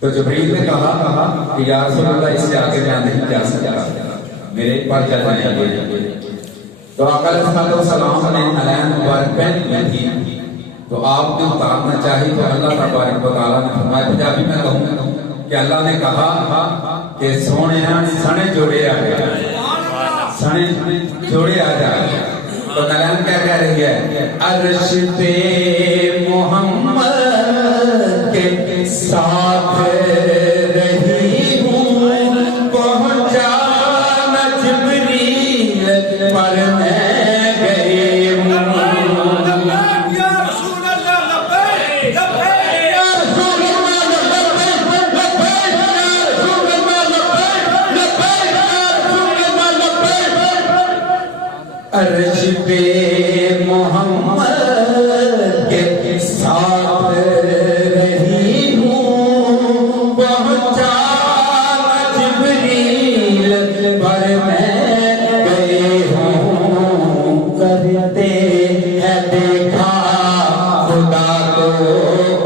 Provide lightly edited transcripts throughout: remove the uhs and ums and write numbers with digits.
تو جبریل نے کہا کہ یا رسول اللہ اس سے آگے میں نہیں جا سکتا، میرے ایک بار چلنا چاہیے۔ تو آقا علیہ السلام نے علائم مبارک پہن کی تھی، تو آپ نے اتارنا چاہی تو اللہ تبارک و تعالیٰ نے فرمایا، پنجابی میں کہوں کہ اللہ نے کہا کہ سونے سنے جوڑے آ گئے، سنے جوڑے آ جائے۔ تو علائم کیا کہہ رہی ہے؟ عرش پہ محمد کے ساتھ رہی ہوں، پہنچا نہ جبریل پر میں گئی ہوں۔ یا رسول اللہ لبیک لبیک، یا رسول اللہ لبیک لبیک، یا رسول اللہ لبیک لبیک، یا رسول اللہ لبیک۔ عرش پہ محمد کے ساتھ رہی ہوں، پہنچا جبریل پر میں گئی ہوں۔ کرتے ہیں دیکھا خدا کو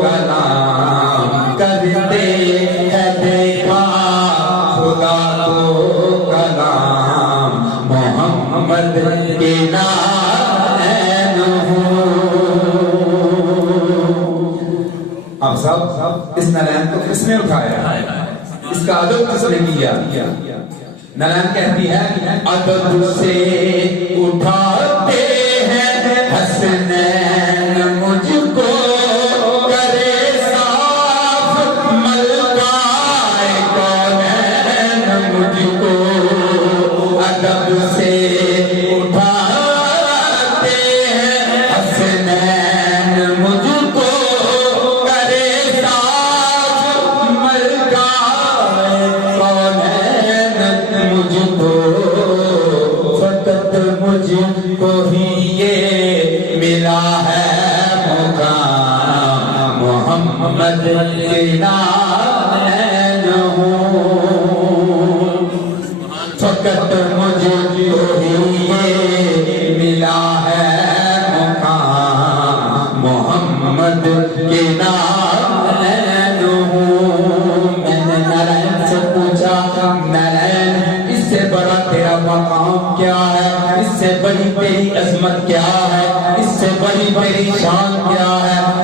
کلام، کرتے ہیں دیکھا خدا کو کلام، محمد کے نام ہوں۔ اب سب اس نلائم کو کس نے اٹھایا؟ اس کا ادب کس نے کیا؟ نلائم کہتی ہے ادب سے اٹھاتے ہیں حسنین مجھ کو، کرے صاف ملکائے کونین مجھ کو۔ ادب سے اٹھاتے ہیں حسنین مجھ کو، کرے صاف ملکائے کونین مجھ کو۔ فقط مجھ کو ہی یہ ملا ہے مقام، محمد کے نام ہوں۔ فقط مجھ کو ہی یہ ملا ہے مقام، محمد کے نام ہوں۔ میں نے نلائم سے پوچھا، نلائم اس سے بڑا تیرا مقام کیا ہے؟ اس سے بڑی تیری عظمت کیا ہے؟ اس سے بڑی تیری شان کیا ہے؟